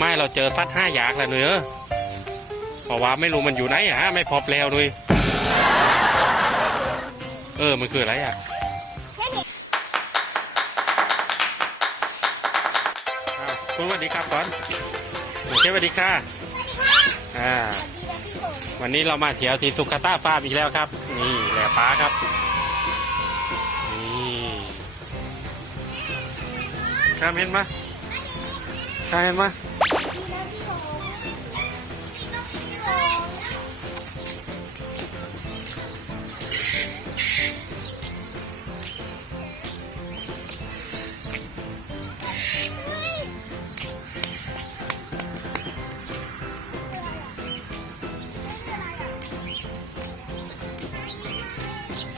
ไม่เราเจอซัดห้าอยากแล้วหนุ่ยเออเพราะว่าไม่รู้มันอยู่ไหนอะไม่พบแล้วหนุ่ยเออมันคืออะไรอะอ้าวคุณสวัสดีครับก่อนโอเคสวัสดีค่ะอ่าวันนี้เรามาเที่ยวที่สุขต้าฟาร์มอีกแล้วครับ นี่แหล่ป้าครับนี่ข้ามเห็นไหมข้ามเห็นไหม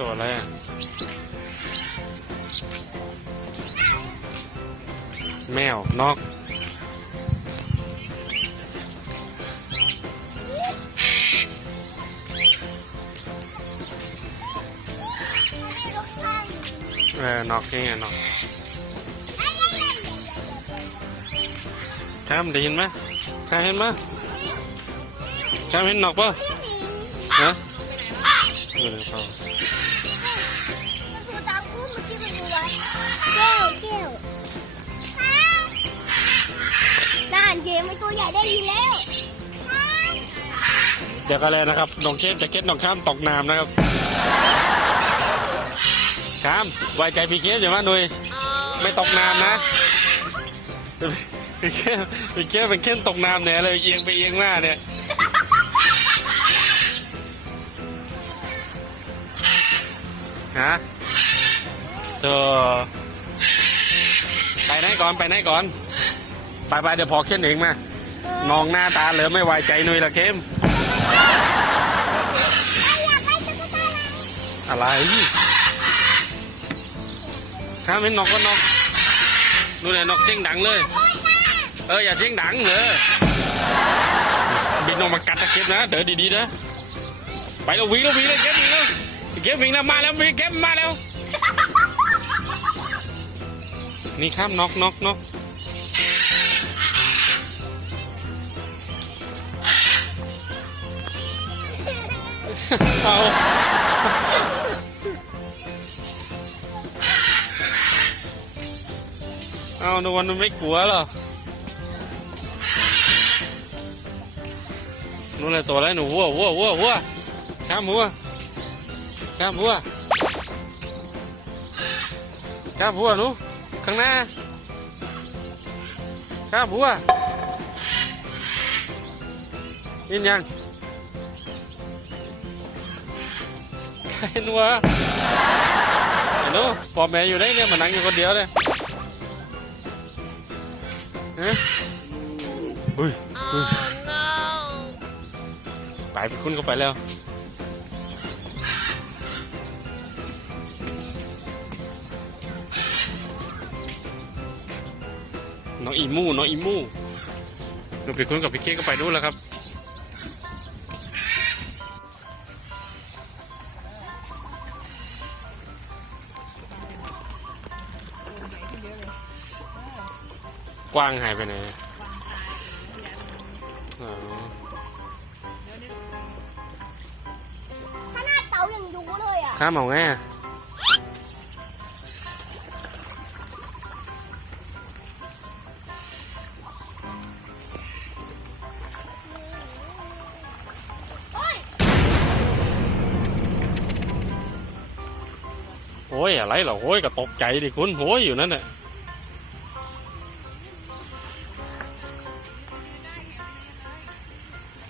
ตัวอะไรอะแมวนอกเออนอกนี่ไงนอกแชมได้ยินไหมแชมเห็นไหมแชมเห็นนอกปะฮะเออพอมันคือ ได้ยินแล้ว เดี๋ยวก็เลยนะครับน้องเข้มจะเก็ตน้องข้ามตกน้ำนะครับข้ามไว้ใจพี่เข้มอย่ามาหนุยไม่ตกน้ำนะพี่เข้มพี่เข้มเป็นเข้มตกน้ำเนี่ยเลยเอียงไปเอียงมาเนี่ยฮะเธอไปไหนก่อนไปไหนก่อนไปไปเดี๋ยวพอเข้มเองมา มองหน้าตาเหลือไม่ไว้ใจหนุ่ยละเข้มอะไรถ้าเป็นนกก็นกนู่นแหละนกเสียงดังเลย เอออย่าเสียงดังเลยบินออกมากัดตะเก็บนะ เดี๋ยวดีๆนะ ไปแล้ววิ่งแล้ววิ่งแล้วเก็บวิ่งแล้วเก็บวิ่งแล้วมาแล้ววิ่งเก็บมาแล้ว นี่ข้ามนกนกนก เอาเอาหนูวันมันไม่กลัวหรอนู่นแหละตัวอะไรหนูวัววัววัววัวข้ามวัวข้ามวัวข้ามวัวหนูข้างหน้าข้ามวัวยินยัง เห็นวัวเห็นหนูพ่อแม่อยู่ได้เนี่ยมานั่งอยู่คนเดียวเลยฮะอุ้ยอุ้ยไปคุณเข้าไปแล้วน้องอีมูน้องอีมูหนูไปคุยกับพี่เค้กก็ไปดูแล้วครับ กว้างหายไปไหนอ๋อถ้าหน้าเต๋ายังดูเลยอะข้ามเอาไงอะโอ้ยโอ้ยอะไรเหรอโอ้ยก็ตกใจดิคุณโอ้ยอยู่นั่นน่ะ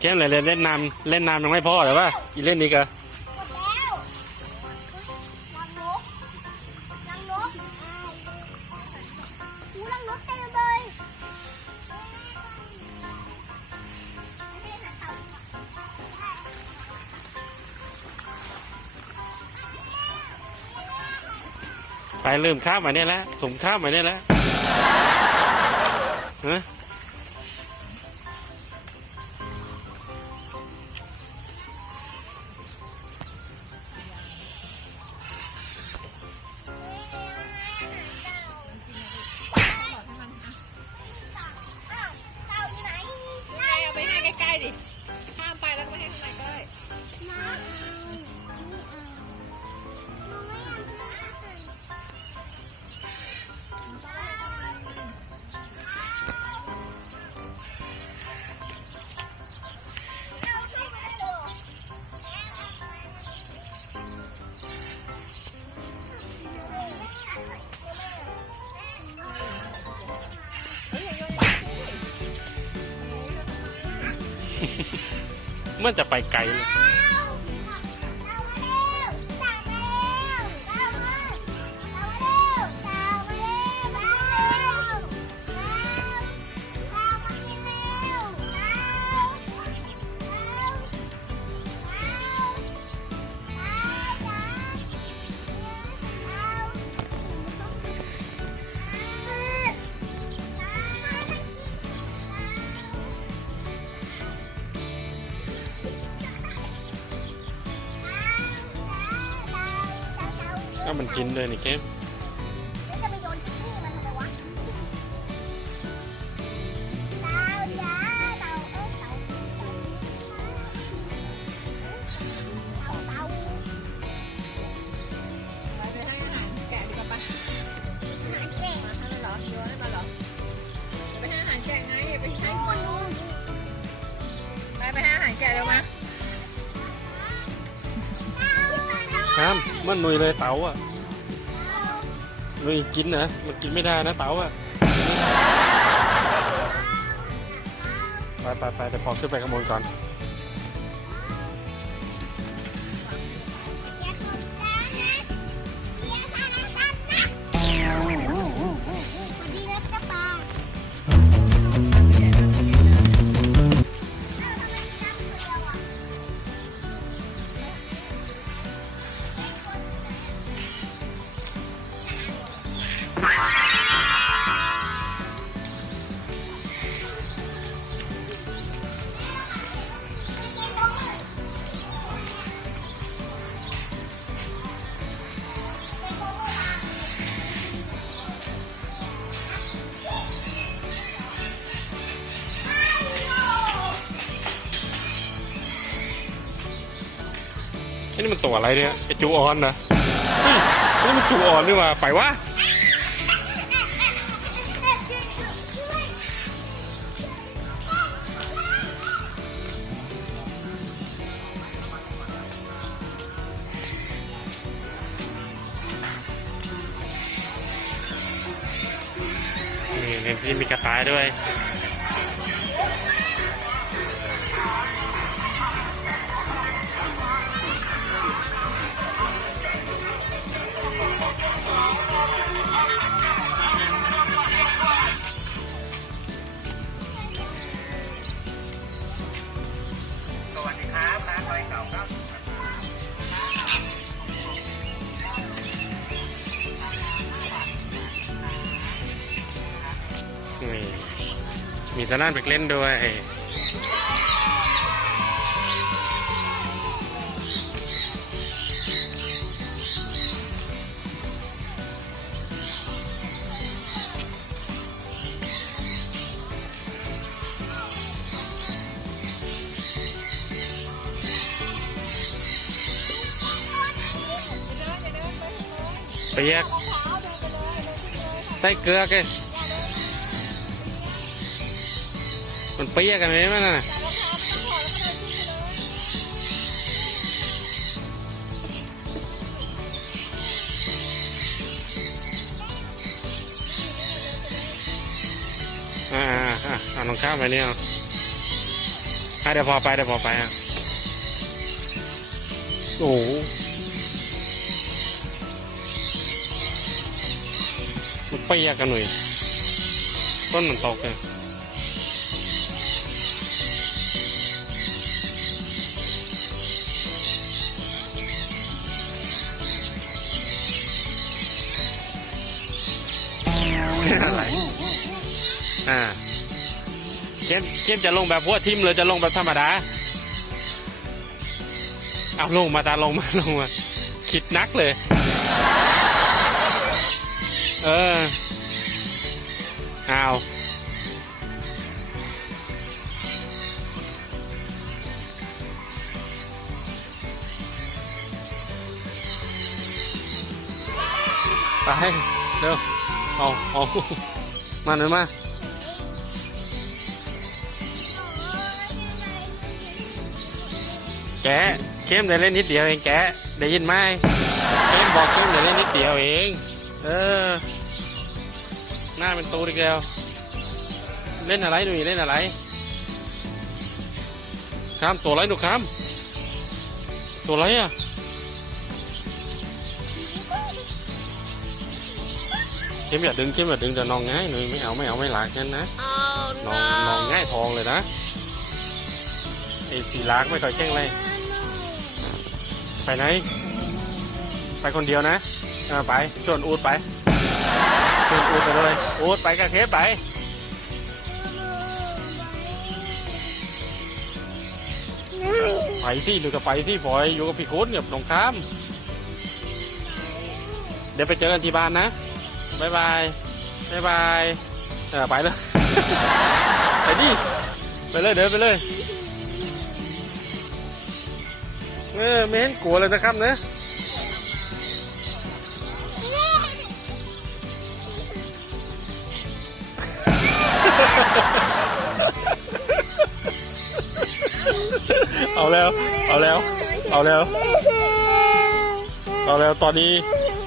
แค่ไหนเล่นเล่นน้ำเล่นน้ำยังไม่พอหรือวะอีเล่นนี้ก็หมดแล้วรังนกรังนกอูรังนกเต็มเลยไปลืมข้ามมาเนี่ยแล้วถุงข้ามมาเนี่ยแล้วฮะ เมื่อจะไปไกลเลย มันกินเลยนี่เค้กแล้วจะไปโยนที่นี่มันทำไมวะเต่าจ้าเต่าเอ้ยเต่าเต่าเต่าเต่าไปไปให้อาหารแกะดีกว่าปะหาเก่งมาให้มันเหรอโยนให้มันเหรอไปให้อาหารแกะไงอย่าไปให้คนนู้นไปไปให้อาหารแกะเร็วมาน้ำมันหนุยเลยเต๋าอะ หนุยกินนะมันกินไม่ได้นะเต๋าอะไปไปไปแต่พอขึ้นไปข้างบนก่อน นี่มันตัวอะไรเนี่ยไอจูออนนะนี่มันจูออนนี่ว่าไปวะนี่ในที่มีกระต่ายด้วย นี่มีตะนั่นไปเล่นด้วยไปแยกไปเลยเดินขึ้นเลยค่ะใส่เกลือแก มันเปียกันไหมมันน่ะอ่าอ่าอ่าอ่าเอาน้องข้ามไปเนี่ยเอาอะเดี๋ยวพอไปเดี๋ยวพอไปอะโอ้โหมันเปียกกันหน่อยต้นมันตกเลย เป็อะไรอ่าเกมเกมจะลงแบบหัวทิมหรือจะลงแบบธรรมดาเอาลงมาตาลงมาลงมาคิดนักเลย เออเอาไปเร็ว เอาเอามาหน่อยมาแกเข้มได้เล่นนิดเดียวเองแกได้ยินไหมเข้มบอกเข้มได้เล่นนิดเดียวเอง เออ หน้าเป็นตูดอีกแล้ว เล่นอะไรหนุ่ยเล่นอะไรข้ามตัวอะไรหนูข้ามตัวอะไรอะ เข้มอย่าดึงเข้มอย่าดึงจะนองง่ายหนุ่ยไม่เอาไม่เอาไม่หลากกันนะนองนองง่ายทองเลยนะไอ้สีลากไม่ค่อยแข็งเลยไปไหน ไปคนเดียวนะเออไปชวนอูดไปชวนอูดไปเลยอูดไปกับเคฟไปไปที่หรือกับไปที่พลอยอยู่กับพี่คุณกับน้องข้าม เดี๋ยวไปเจอกันที่บ้านนะ บายบายบายบายเออไปเลย ไปดิไปเลยเดินไปเลยเออไม่เห็นกลัวเลยนะครับเนะเอาแล้ว เอาแล้ว เอาแล้ว เอาแล้วตอนนี้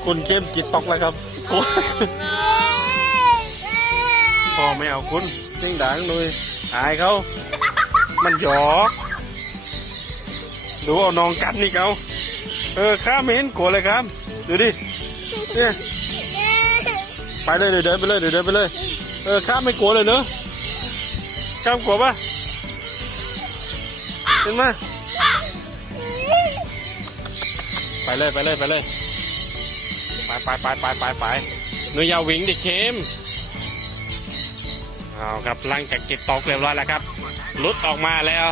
คุณเข้มจิตตกแล้วครับัวพ่อไม่เอาคุณเสียงดังเลยอายเขามันหยอกดูเอาน้องกันนี่เขาเออข้าไม่เห็นกลัวเลยครับ ดูดิเนี่ยไปเลยเดี๋ยวเดินไปเลยเดี๋ยวเดินไปเลย เออข้าไม่กลัวเลยเนอะข้ามกลัวปะเห็นไหมไปเลยไปเลยไปเลย ไปไปไปไปไปไปหนูยาวิ่งดิเข้มเอาครับหลังจากจิตตกเรียบร้อยแล้วครับลุดออกมาแล้ว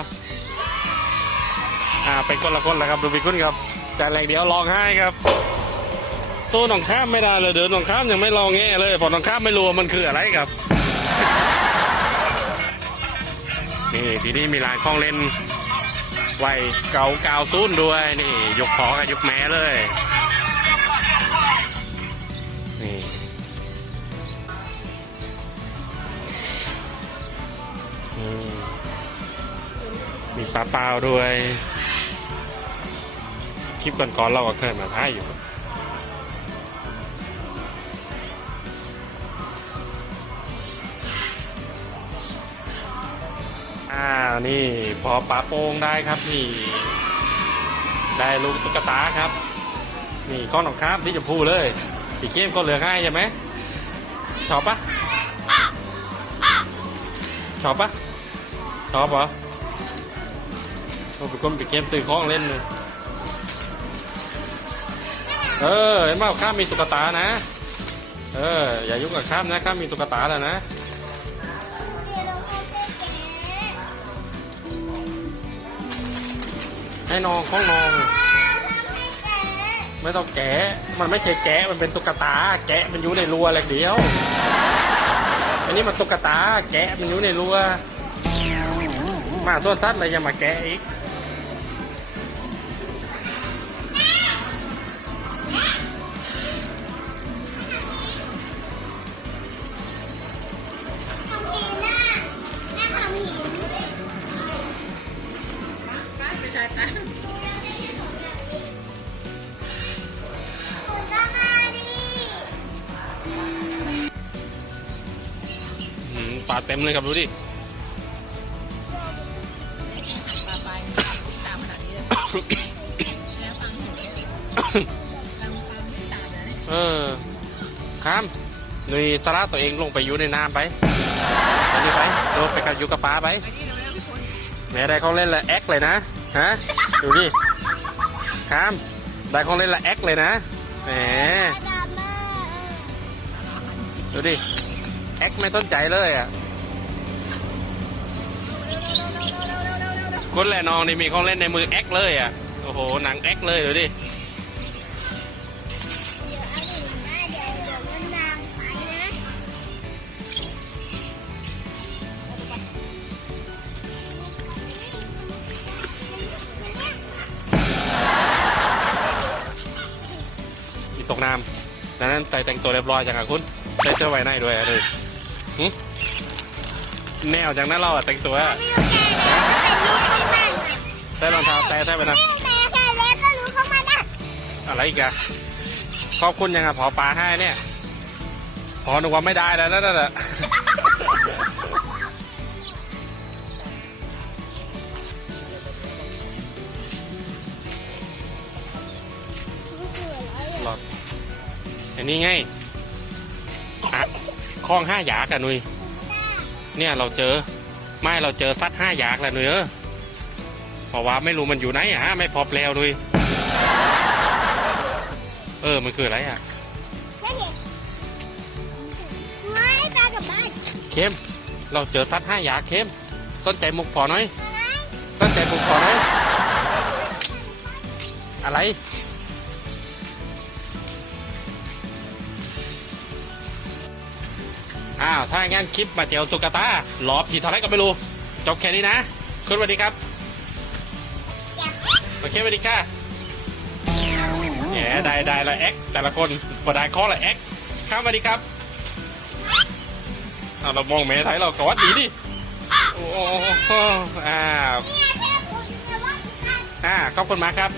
อ่าเป็นคนละคนแล้วครับดูพี่คุณครับจากแรงเดียวร้องไห้ครับตัวหนองข้ามไม่ได้เลยเดินหนองข้ามยังไม่ลองแง่เลยพอหนองข้ามไม่รู้ว่ามันคืออะไรครับนี่ทีนี้มีลานคลองเล่นไวยเก่าเก่าซูนด้วยนี่ยกพอกับยกแม้เลย ปลาเปล่าด้วย คลิปก่อนๆเราก็เคยมาท้ายอยู่อ่านี่พอปลาโป่งได้ครับนี่ ได้ลูกตุ๊กตาครับ นี่ข้อหนองครับที่จะพูเลยอีกเกมก็เหลือให้ใช่ไหมชอบปะชอบปะชอบเห รอโอ้เป็นคนปิดเกมตื่นข้องเล่นเลยเออเห็นไหมข้ามมีตุ๊กตานะ เออ อย่ายุ่งกับข้ามนะข้ามมีตุ๊กตาแล้วนะให้นองข้องนองไม่ต้องแกะ มันไม่ใช่แกะ มันเป็นตุ๊กตา แกะมันอยู่ในรัวแหละเดียว อันนี้มันตุ๊กตา แกะมันอยู่ในรัว มาส่วนสัตว์เลยย่ามาแกะอีก ปลาเต็มเลยครับดูดิปลาไปตามขนาดนี้เลยแล้วฟังหูเนี่ยตามตามไม่ตามนะเออข้ามนุยสาระตัวเองลงไปอยู่ในน้ำไปไปนี่ไปโดนไปกับอยู่กับปลาไปไปนี่เร็วๆพี่คนแม่ได้ของเล่นละแอคเลยนะฮะดูดิข้ามได้ของเล่นละแอคเลยนะแหมดูดิ แอคไม่สนใจเลยอะคนแหละน้องนี่มีของเล่นในมือแอคเลยอะโอ้โหหนังแอคเลยดูดิตกน้ำนดังนั้นใส่แต่งตัวเรียบร้อยจังอะคุณใส่เสื้อไว้ในด้วยอะเลย แนวจากนั้นเราอะแต่งตัวอะไม่รู้แกเป็นลูกของมันอะใส่รองเท้าแต่ใส่ไปนะแต่แค่เล็กก็รู้เขามาได้อะไรอีกอะขอบคุณยังอะพอปลาให้เนี่ยพอนึกว่าไม่ได้แล้วนั่นแหละหลอดอันนี้ไงอะ คลองห้าหยากอะนุยเนี่ยเราเจอ ไม่เราเจอซัดห้าหยากแล้วนุยเออเพราะว่าไม่รู้มันอยู่ไหนอะฮะไม่พอแล้วนุยเออมันคืออะไรอะแค่เห็นไม่ตากลับบ้านเข้มเราเจอซัดห้าหยากเข้มสนใจมุกพอหน่อยอะไรสนใจมุกพอหน่อยอะไร อ้าวถ้างั้นคลิปมาเจียวสุกาตารอบที่เท่าไรก็ไม่รู้ จบแค่นี้นะคุณสวัสดีครับโอเคสวัสดีค่ะแหมได้ได้ละแอ็กแต่ละคนบดได้ข้อละแอ็กครับสวัสดีครับเอาเรามองแม่ไทยเรากอดดีดิโอ้โหอ้าวเนี่ยแค่คุณแต่ว่าคุณอ่าขอบคุณมากครับ